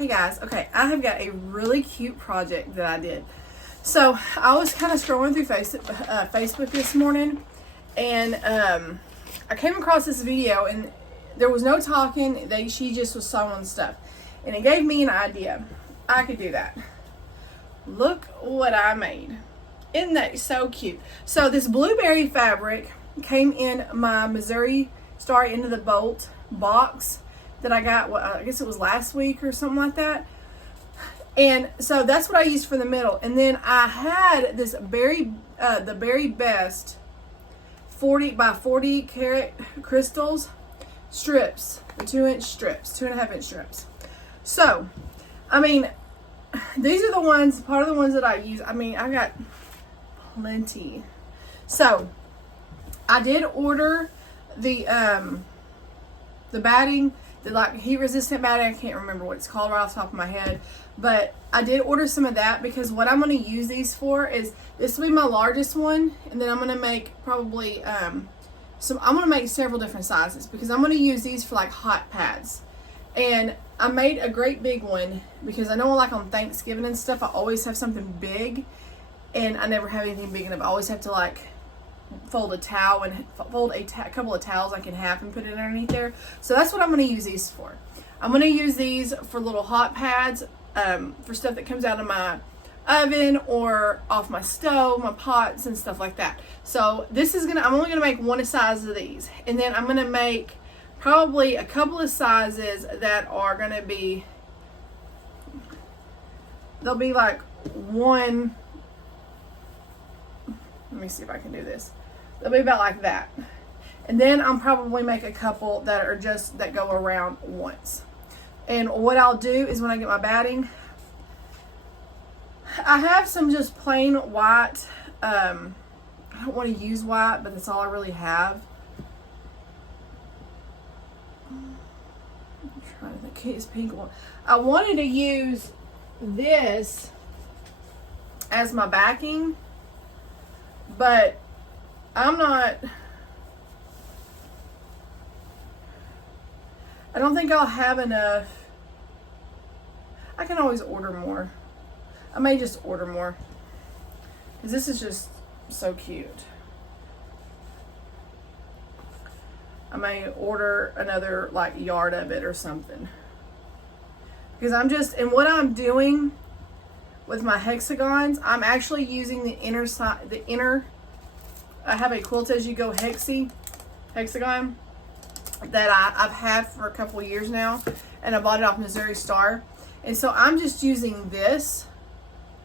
Hey guys, okay, I have got a really cute project that I did. So I was kind of scrolling through Facebook this morning, and I came across this video, and there was no talking. She just was sewing stuff, and it gave me an idea. I could do that. Look what I made. Isn't that so cute? So this blueberry fabric came in my Missouri Star Into the Bolt box that I got, I guess it was last week or something like that. And so that's what I used for the middle. And then I had this the Berry Best 40 by 40 karat crystals strips, the 2-inch strips, 2.5-inch strips. So, I mean, these are the ones, part of the ones that I use. I mean, I got plenty. So, I did order the batting, the like heat resistant batting. I can't remember what it's called right off the top of my head, but I did order some of that because what I'm going to use these for is, this will be my largest one, and then I'm going to make probably I'm going to make several different sizes because I'm going to use these for like hot pads. And I made a great big one because I know, like on Thanksgiving and stuff, I always have something big, and I never have anything big enough. I always have to like fold a towel and fold a couple of towels like in half and put it underneath there. So that's what I'm going to use these for. I'm going to use these for little hot pads, for stuff that comes out of my oven or off my stove, my pots and stuff like that. So this is I'm only gonna make one size of these, and then I'm gonna make probably a couple of sizes that are gonna be, they'll be like one, let me see if I can do this. They'll be about like that. And then I'll probably make a couple that are just, that go around once. And what I'll do is when I get my batting, I have some just plain white. I don't want to use white, but that's all I really have. I'm trying to think. It's pink one. I wanted to use this as my backing, but I don't think I'll have enough. I can always order more. I may just order more because this is just so cute. I may order another like yard of it or something, because and what I'm doing with my hexagons, I'm actually using the inner side, I have a Quilt As You Go hexagon that I've had for a couple of years now, and I bought it off Missouri Star. And so I'm just using this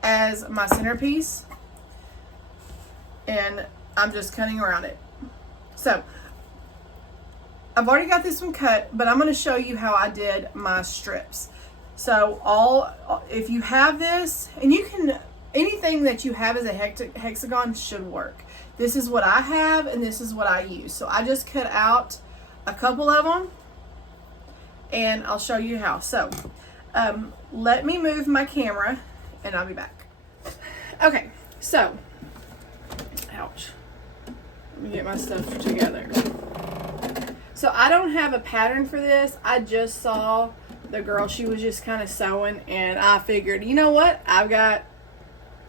as my centerpiece, and I'm just cutting around it. So I've already got this one cut, but I'm going to show you how I did my strips. So if you have this, and you can, anything that you have as a hexagon should work. This is what I have, and this is what I use. So I just cut out a couple of them, and I'll show you how. So let me move my camera, and I'll be back. Okay, so, ouch. Let me get my stuff together. So I don't have a pattern for this. I just saw the girl, she was just kind of sewing, and I figured, you know what? I've got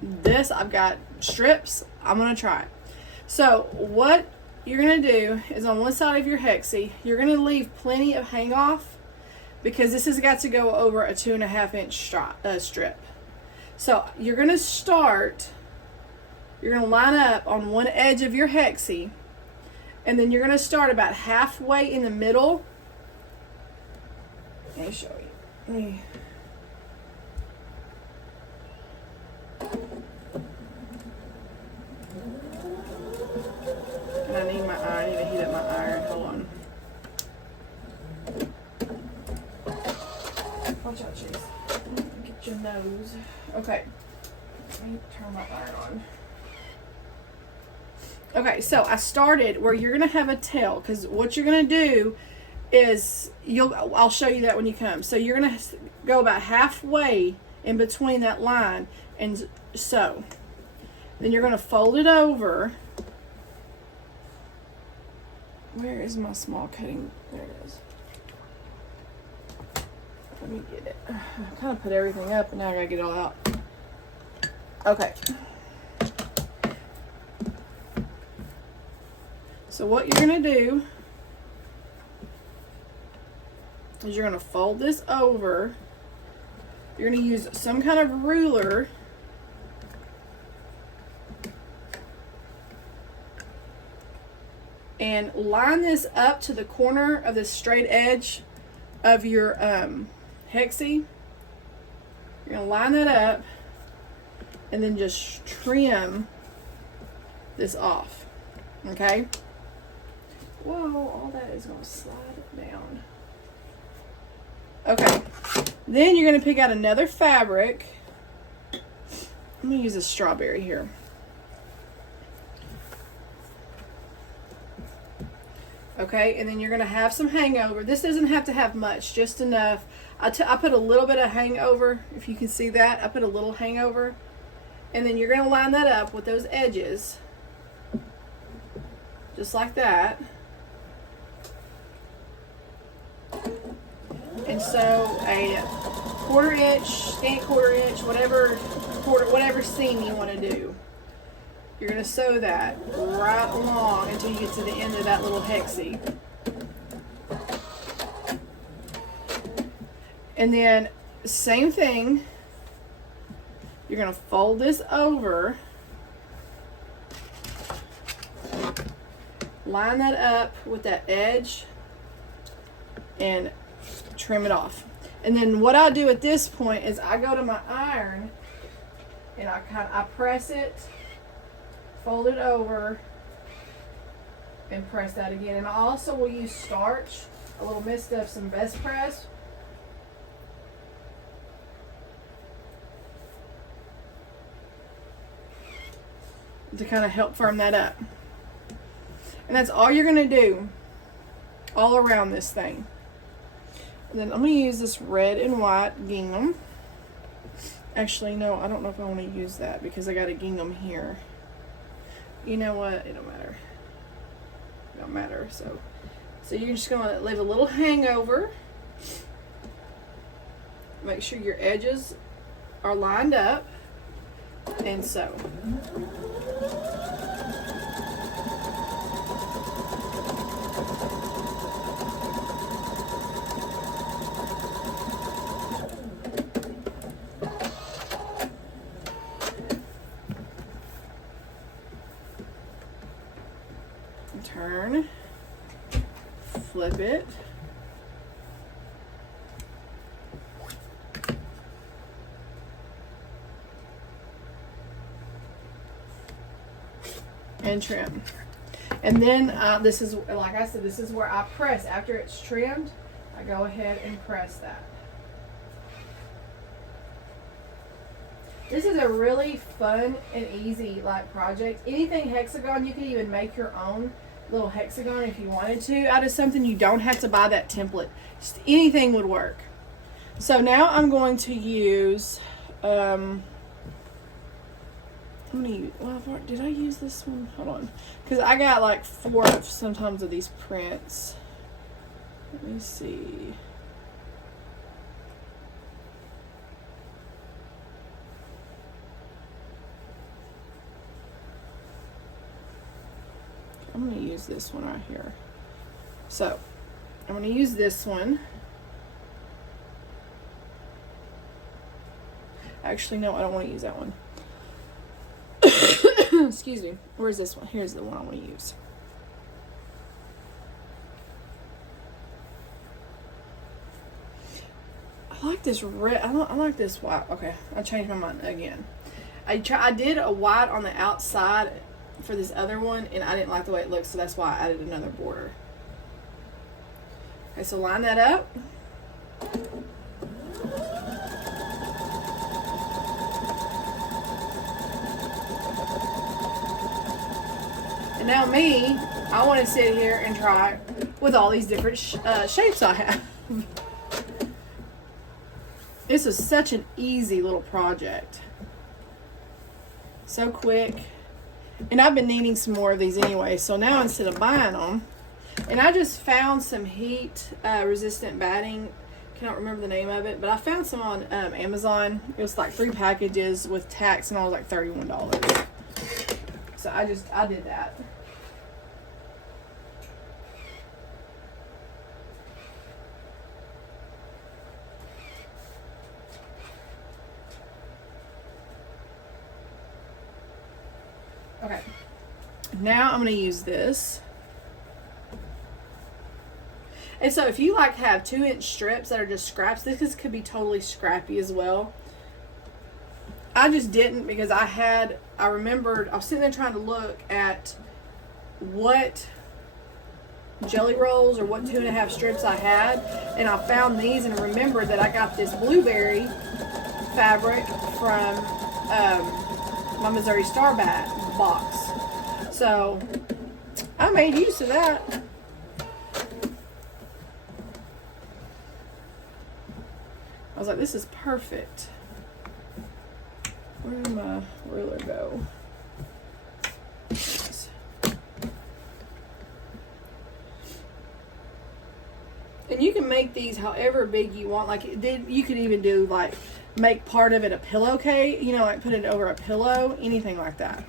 this, I've got strips, I'm gonna try it. So what you're gonna do is, on one side of your hexie, you're gonna leave plenty of hang off, because this has got to go over a 2.5-inch strip. So you're gonna line up on one edge of your hexie, and then you're gonna start about halfway in the middle. Let me show you. And I need to heat up my iron. Hold on. Watch out, Chase. Get your nose. Okay. Let me turn my iron on. Okay, so I started where you're gonna have a tail, because what you're gonna do is I'll show you that when you come. So you're gonna go about halfway in between that line and sew. Then you're gonna fold it over. Where is my small cutting? There it is. Let me get it. I kind of put everything up and now I gotta get it all out. Okay. So what you're gonna do is you're gonna fold this over. You're gonna use some kind of ruler and line this up to the corner of the straight edge of your hexie. You're gonna line that up and then just trim this off, okay? Whoa, all that is gonna slide it down. Okay, then you're gonna pick out another fabric. I'm gonna use a strawberry here. Okay, and then you're gonna have some hangover. This doesn't have to have much, just enough. I put a little bit of hangover, if you can see that. I put a little hangover. And then you're gonna line that up with those edges. Just like that. And so a 1/4 inch, scant 1/4 inch, whatever seam you want to do. You're going to sew that right along until you get to the end of that little hexie. And then same thing, you're going to fold this over, line that up with that edge, and trim it off. And then what I do at this point is I go to my iron and I press it, fold it over, and press that again. And I also will use starch, a little mist of some best press. To kind of help firm that up. And that's all you're going to do all around this thing. And then I'm going to use this red and white gingham. Actually, no, I don't know if I want to use that because I got a gingham here. You know what? It don't matter. It don't matter. So you're just going to leave a little hangover. Make sure your edges are lined up. And sew. Turn, flip it, and trim. And then this is, like I said, this is where I press. After it's trimmed, I go ahead and press that. This is a really fun and easy project. Anything hexagon, you can even make your own little hexagon if you wanted to out of something. You don't have to buy that template. Just anything would work. So now I'm going to use did I use this one? Hold on, because I got like 4 sometimes of these prints. Let me see. I'm going to use this one right here. So I'm going to use this one. Actually, no, I don't want to use that one. Excuse me. Where's this one? Here's the one I want to use. I like this red. I like this white. Okay, I changed my mind again. I did a white on the outside for this other one, and I didn't like the way it looked, so that's why I added another border. Okay, so line that up. And now I want to sit here and try with all these different shapes I have. This is such an easy little project. So quick. And I've been needing some more of these anyway, so now instead of buying them, and I just found some heat resistant batting cannot remember the name of it, but I found some on Amazon. It was like 3 packages with tax, and all was like $31. So I did that. Okay, now I'm going to use this. And so if you like have 2-inch strips that are just scraps, this could be totally scrappy as well. I just didn't because I remembered, I was sitting there trying to look at what jelly rolls or what 2.5 strips I had, and I found these and remembered that I got this blueberry fabric from my Missouri Star box. So I made use of that. I was like, this is perfect. Where did my ruler go? And you can make these however big you want. Like, you could even do, like, make part of it a pillowcase. You know, like put it over a pillow. Anything like that.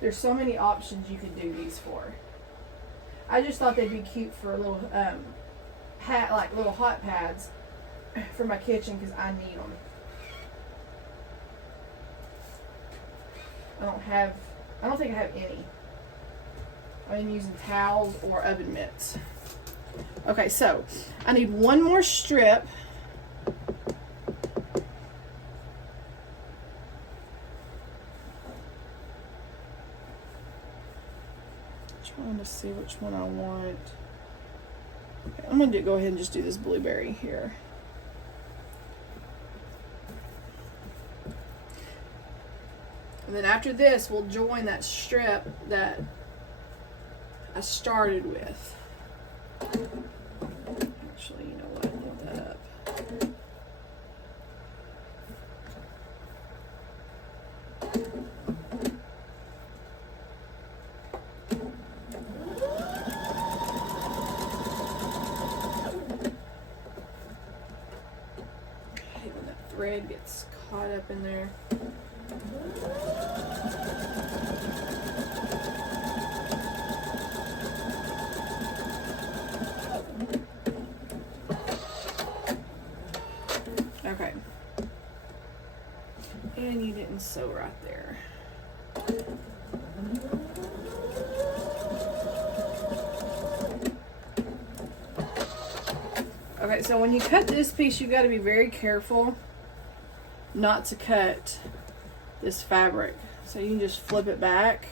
There's so many options you can do these for. I just thought they'd be cute for a little, like little hot pads for my kitchen because I need them. I don't think I have any. I'm using towels or oven mitts. Okay, so I need one more strip. Trying to see which one I want. Okay, I'm gonna go ahead and just do this blueberry here. And then after this, we'll join that strip that I started with. Actually, you know what? Hold that up. I hate when that thread gets caught up in there. Okay. And you didn't sew right there. Okay, so when you cut this piece, you got to be very careful not to cut this fabric. So you can just flip it back.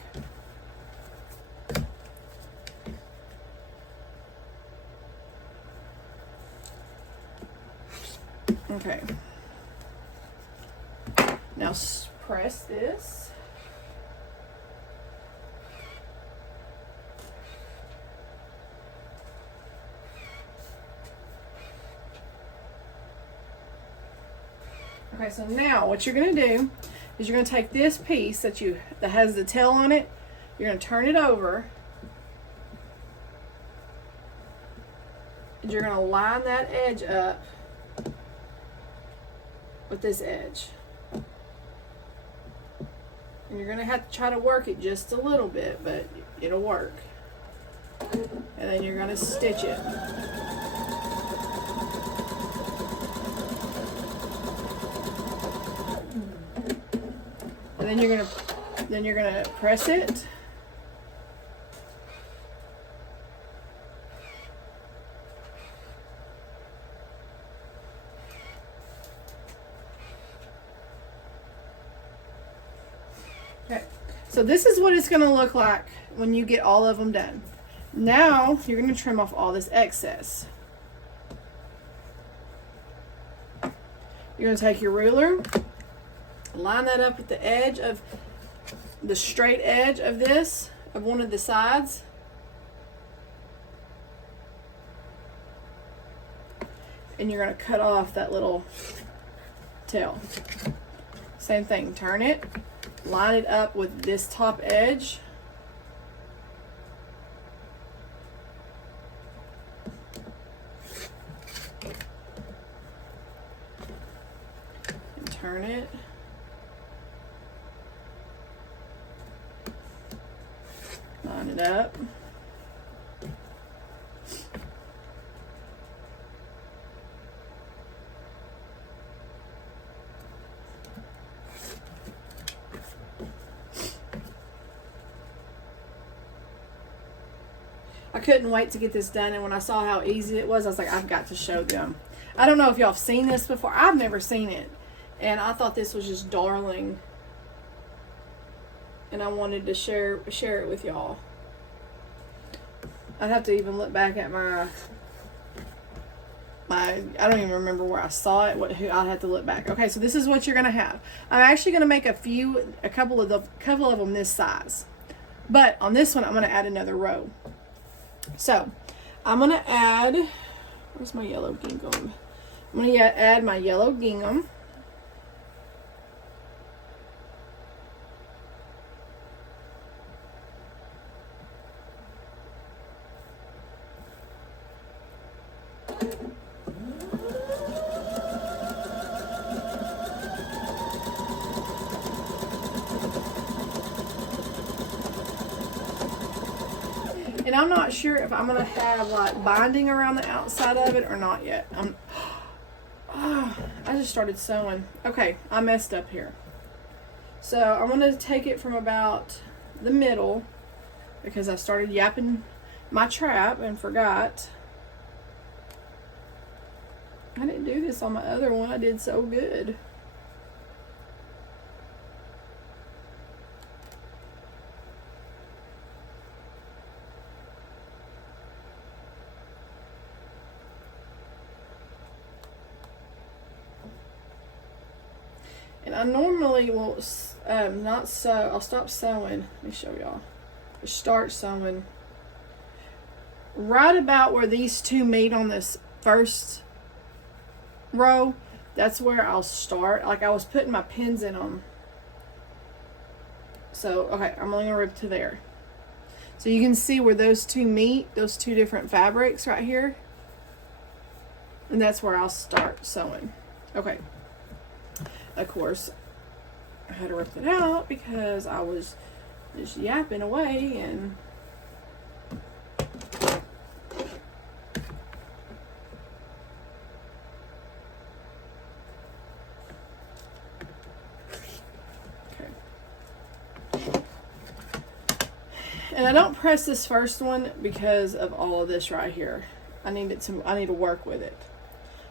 Okay. Now press this. Okay, so now what you're going to do is you're going to take this piece that has the tail on it. You're going to turn it over. And you're going to line that edge up with this edge. And you're going to have to try to work it just a little bit, but it'll work. And then you're going to stitch it. And then you're going to press it. Okay, so this is what it's going to look like when you get all of them done. Now you're going to trim off all this excess. You're going to take your ruler, line that up with the edge of the straight edge of this, of one of the sides. And you're going to cut off that little tail. Same thing, turn it. Line it up with this top edge. turn it. Line it up. I couldn't wait to get this done, and when I saw how easy it was, I was like, I've got to show them. I don't know if y'all have seen this before. I've never seen it, and I thought this was just darling, and I wanted to share it with y'all. I'd have to even look back at my I don't even remember where I saw it. I'll have to look back. Okay, so this is what you're gonna have. I'm actually gonna make a couple of them this size, but on this one I'm gonna add another row. So I'm gonna add, where's my yellow gingham? I'm gonna add my yellow gingham. And I'm not sure if I'm gonna have like binding around the outside of it or not yet. I just started sewing. Okay, I messed up here. So I'm gonna take it from about the middle because I started yapping my trap and forgot. I didn't do this on my other one. I did so good. And I normally will not sew. I'll stop sewing. Let me show y'all. Start sewing right about where these two meet on this first row. That's where I'll start. Like I was putting my pins in them. So, okay, I'm only gonna rip to there. So you can see where those two meet, those two different fabrics right here. And that's where I'll start sewing. Okay. Of course, I had to rip it out because I was just yapping away and and I don't press this first one because of all of this right here. I need to work with it.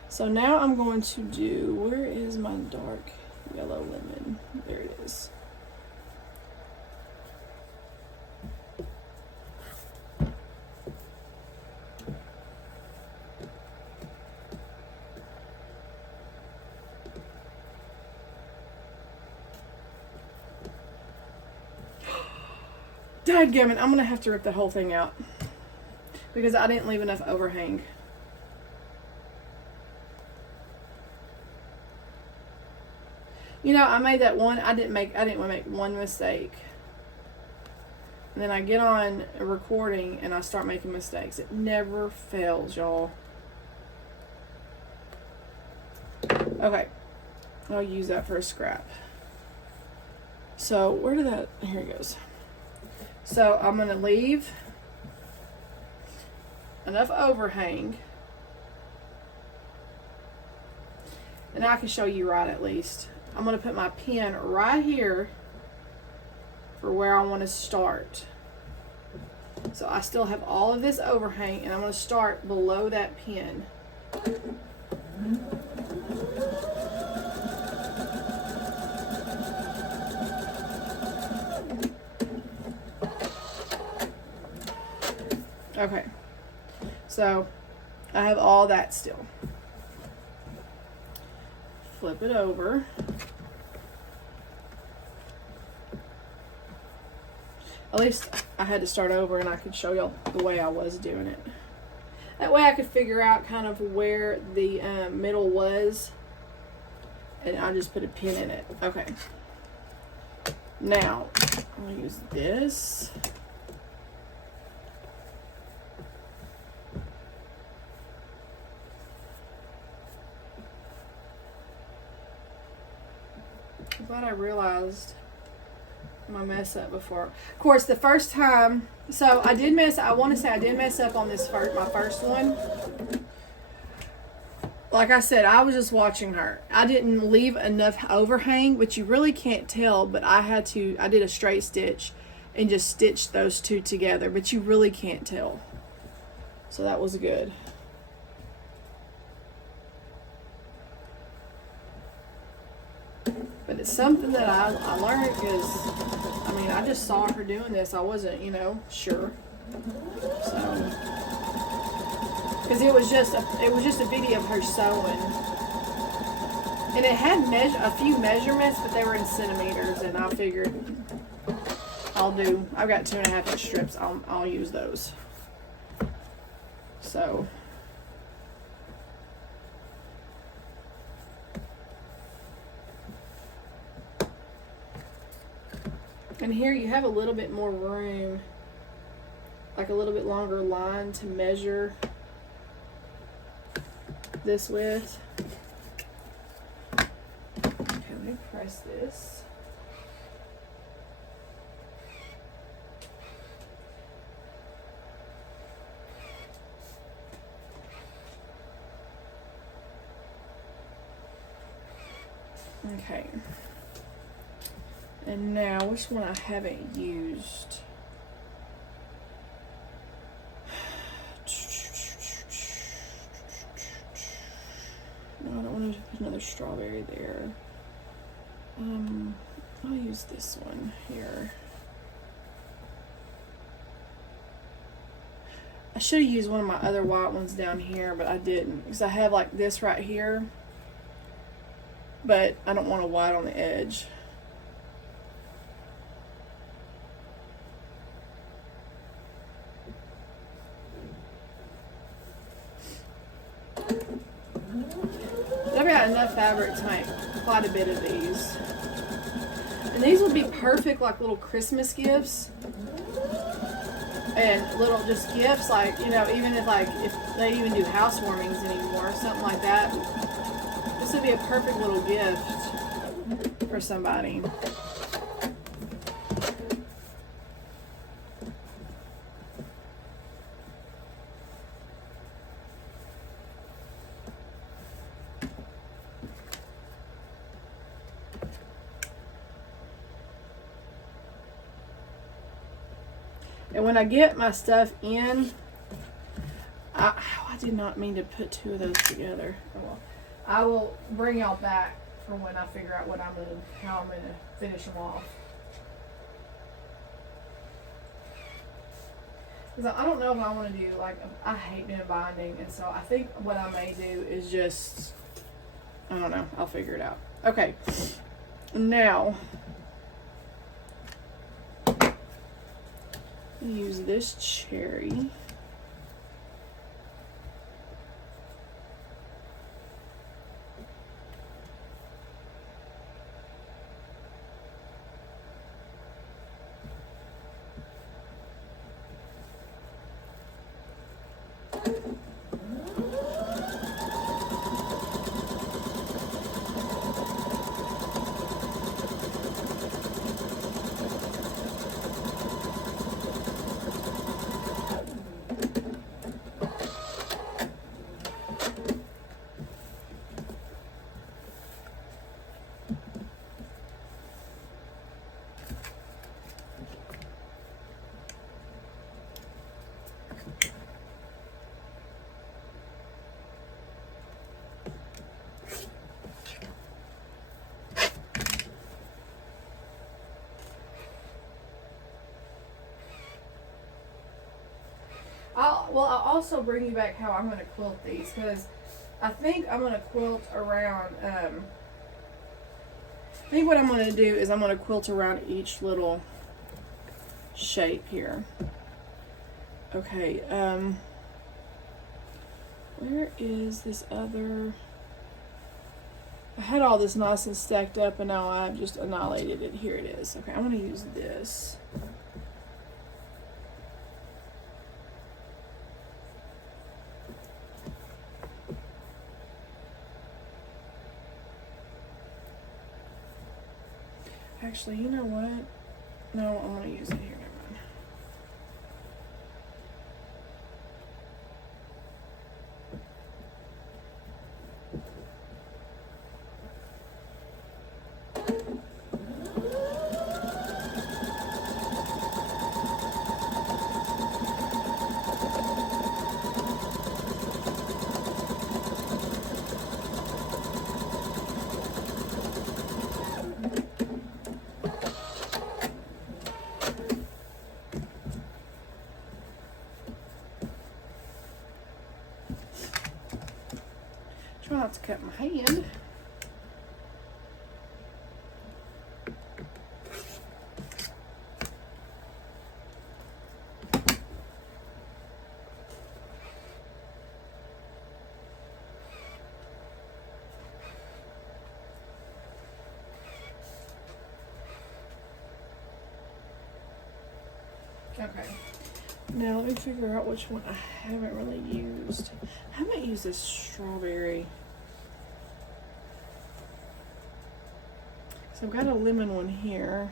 So now I'm going to do, where is my dark yellow lemon? There it is. Dadgummit, I'm gonna have to rip the whole thing out because I didn't leave enough overhang. You know, I made that one. I didn't want to make one mistake. And then I get on a recording and I start making mistakes. It never fails, y'all. Okay, I'll use that for a scrap. So where did that? Here it goes. So I'm gonna leave enough overhang, and I can show you right at least. I'm going to put my pin right here for where I want to start. So I still have all of this overhang, and I'm going to start below that pin. Okay, so I have all that still. Flip it over. At least I had to start over and I could show y'all the way I was doing it. That way I could figure out kind of where the middle was, and I just put a pin in it. Okay. Now, I'm going to use this. glad I realized my mess up before. Of course, the first time, so I did mess, I want to say I did mess up on this my first one. Like I said, I was just watching her. I didn't leave enough overhang, which you really can't tell, but I did a straight stitch and just stitched those two together, but you really can't tell. So that was good. But it's something that I learned because, I mean, I just saw her doing this. I wasn't, sure. So, because it was just a video of her sewing, and it had a few measurements, but they were in centimeters, and I figured I've got 2.5 inch strips. I'll use those. So. And here you have a little bit more room, like a little bit longer line to measure this with. Okay, let me press this. Okay. And now, which one I haven't used? No, I don't want to put another strawberry there. I'll use this one here. I should have used one of my other white ones down here, but I didn't, because I have like this right here, but I don't want a white on the edge. I've got enough fabric to make quite a bit of these. And these would be perfect like little Christmas gifts. And little just gifts, like, even if they even do housewarmings anymore, something like that. This would be a perfect little gift for somebody. And when I get my stuff in, I did not mean to put two of those together. Oh, well. I will bring y'all back for when I figure out how I'm gonna finish them off. Because I don't know if I want to do, I hate doing binding, and so I think what I may do is just, I don't know, I'll figure it out. Okay, now, use this cherry. I'll also bring you back how I'm going to quilt these, because I think I'm going to quilt around, I think what I'm going to do is I'm going to quilt around each little shape here. Okay, where is this other, I had all this nice and stacked up, and now I've just annihilated it. Here it is. Okay, I'm going to use this. Actually, you know what? No, I'm going to use it here. Never mind. Try not to cut my hand. Okay. Now let me figure out which one I haven't really used. I haven't used this strawberry. So I've got a lemon one here.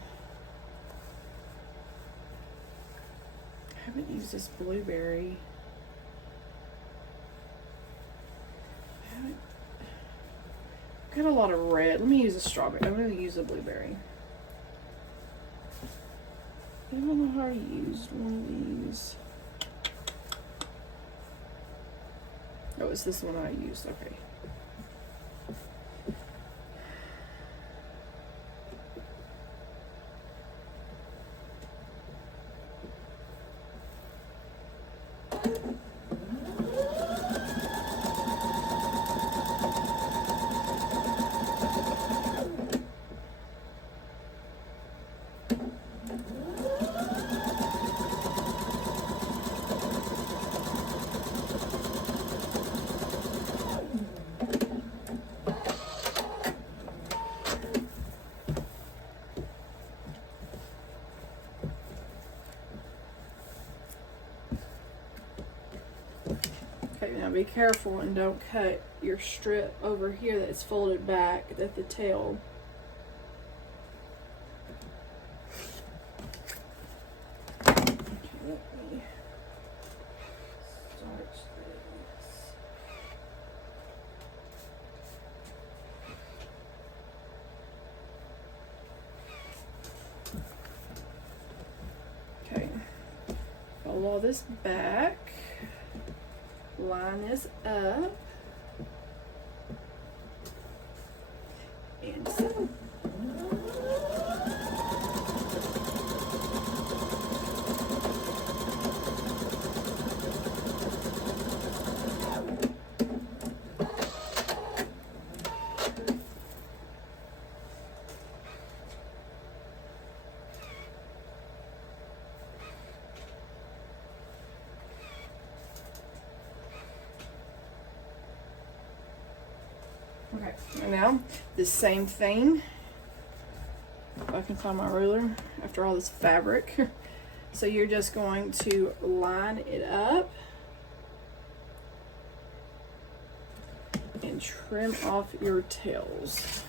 I haven't used this blueberry. I've got a lot of red. Let me use a strawberry. I'm going to use a blueberry. I don't know how I used one of these. Oh, it's this one I used. Okay. Okay, now be careful and don't cut your strip over here that's folded back at the tail. Okay, let me start this. Okay, fold all this back. Line this up and so. Okay, and now the same thing. If I can find my ruler after all this fabric. So you're just going to line it up and trim off your tails.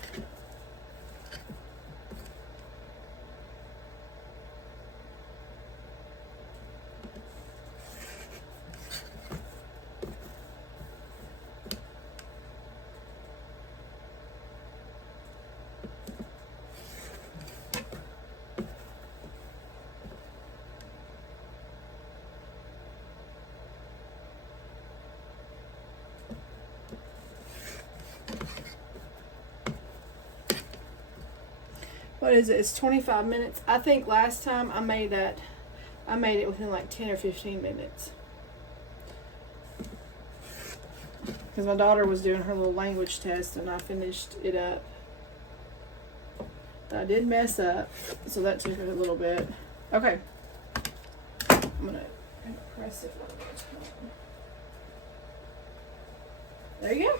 What is it? It's 25 minutes. I think last time I made it within like 10 or 15 minutes. Because my daughter was doing her little language test and I finished it up. But I did mess up, so that took a little bit. Okay. I'm gonna press it one more time. There you go.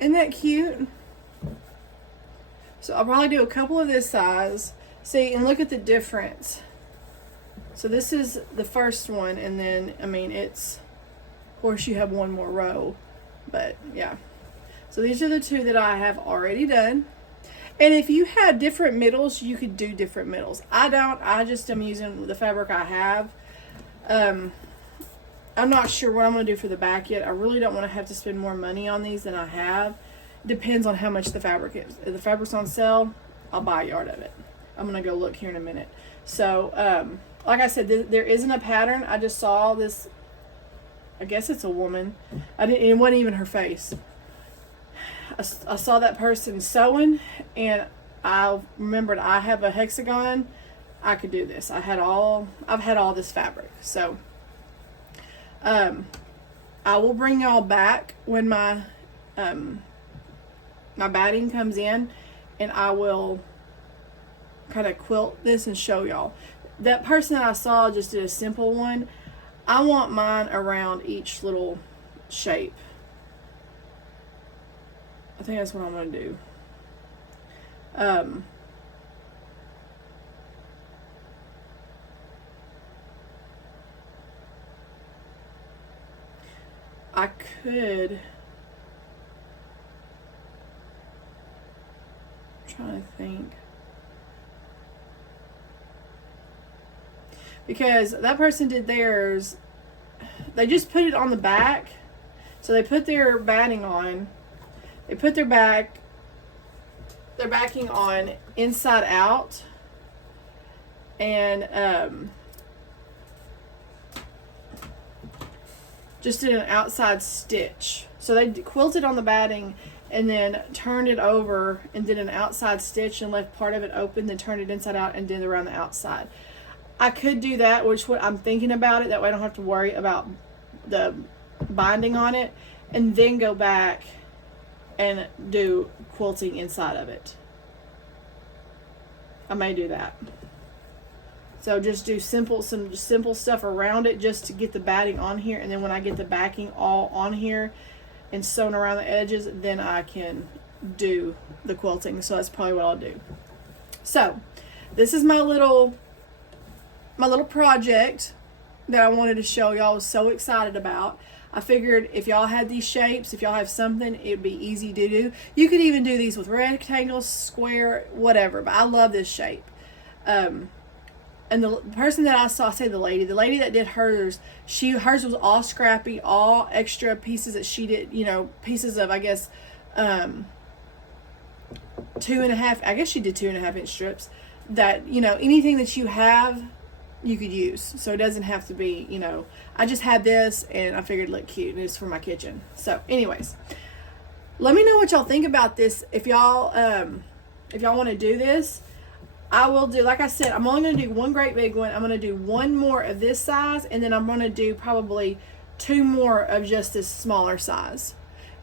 Isn't that cute? So I'll probably do a couple of this size. See, and look at the difference. So this is the first one, and then, I mean, it's, of course you have one more row, but yeah. So these are the two that I have already done. And if you had different middles, you could do different middles. I don't. I just am using the fabric I have. I'm not sure what I'm going to do for the back yet. I really don't want to have to spend more money on these than I have. Depends on how much the fabric is. If the fabric's on sale, I'll buy a yard of it. I'm going to go look here in a minute. So, like I said, there isn't a pattern. I just saw this. I guess it's a woman. It wasn't even her face. I saw that person sewing, and I remembered I have a hexagon. I could do this. I've had all this fabric. So, I will bring y'all back when my batting comes in, and I will kind of quilt this and show y'all. That person that I saw just did a simple one. I want mine around each little shape. I think that's what I'm going to do. I could, I'm trying to think, because that person did theirs, they just put it on the back, so they put their batting on. They put their backing on inside out, and just did an outside stitch. So they quilted on the batting and then turned it over and did an outside stitch and left part of it open, then turned it inside out and did around the outside. I could do that, which what I'm thinking about it. That way I don't have to worry about the binding on it, and then go back and do quilting inside of it. I may do that. So just do some simple stuff around it just to get the batting on here, and then when I get the backing all on here and sewn around the edges, then I can do the quilting. So that's probably what I'll do. So this is my little project that I wanted to show y'all. I was so excited about. I figured if y'all had these shapes, if y'all have something, it'd be easy to do. You could even do these with rectangles, square, whatever. But I love this shape. And the person that I saw, the lady that did hers, hers was all scrappy, all extra pieces that she did, pieces of, I guess, 2.5, I guess she did 2.5 inch strips that, anything that you have, you could use. So it doesn't have to be, I just had this and I figured it looked cute and it's for my kitchen. So anyways, let me know what y'all think about this. If y'all want to do this, I will do, like I said, I'm only going to do one great big one. I'm going to do one more of this size, and then I'm going to do probably 2 more of just this smaller size.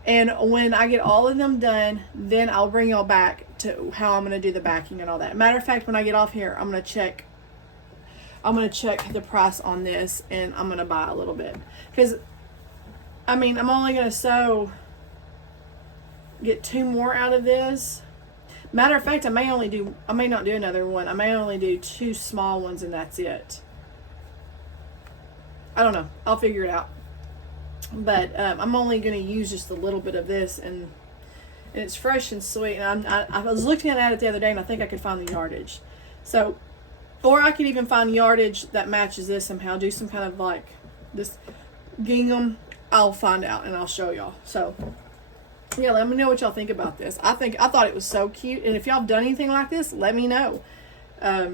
And when I get all of them done, then I'll bring y'all back to how I'm going to do the backing and all that. Matter of fact, when I get off here, I'm going to check the price on this, and I'm going to buy a little bit. Because, I'm only going to get 2 more out of this. Matter of fact, I may not do another one. I may only do 2 small ones, and that's it. I don't know. I'll figure it out. But I'm only going to use just a little bit of this, and it's fresh and sweet. And I was looking at it the other day, and I think I could find the yardage. So, or I could even find yardage that matches this somehow. Do some kind of like this gingham. I'll find out, and I'll show y'all. So, yeah, let me know what y'all think about this. I thought it was so cute, and if y'all have done anything like this, let me know. I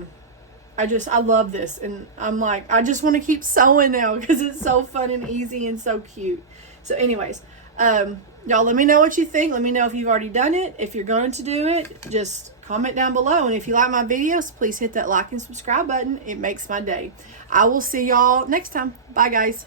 love this, and I'm like, I just want to keep sewing now because it's so fun and easy and so cute. So anyways, y'all let me know what you think. Let me know if you've already done it. If you're going to do it, just comment down below. And if you like my videos, please hit that like and subscribe button. It makes my day. I will see y'all next time. Bye, guys.